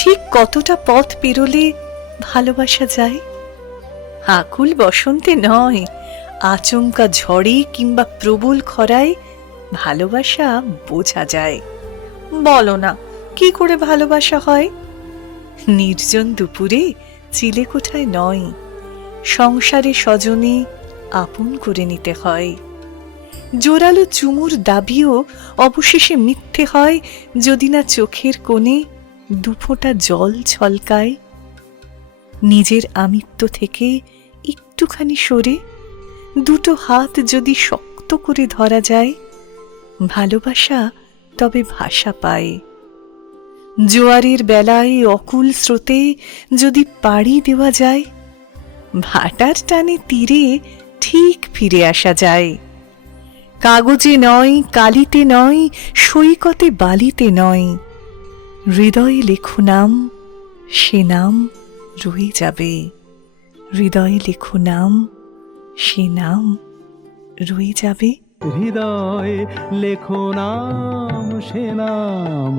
ঠিক কতটা পথ পেরোলে ভালোবাসা যায়? আকুল বসন্তে নয়, আচমকা ঝড়ে কিংবা প্রবল খরায় ভালোবাসা বোঝা যায়। বলো না, কি করে ভালোবাসা হয়? নির্জন দুপুরে চিলেকোঠায় নয়, সংসারে স্বজনে আপন করে নিতে হয়। জোরালো চুমুর দাবিও অবশেষে মিথ্যে হয় যদি না চোখের কোণে দুফোঁটা জল ছলকায়। নিজের আমিত্ব থেকে একটুখানি সরে দুটো হাত যদি শক্ত করে ধরা যায়, ভালোবাসা তবে ভাষা পায়। জোয়ারের বেলায় অকুল স্রোতে যদি পাড়ি দেওয়া যায়, ভাটার টানে তীরে ঠিক ফিরে আসা যায়। কাগজে নয়, কালিতে নয়, সৈকতে বালিতে নয়, হৃদয়ে লেখো নাম, সে নাম রয়ে যাবে। হৃদয়ে লেখো নাম, সে নাম রয়ে যাবে। হৃদয়ে লেখো নাম, সে নাম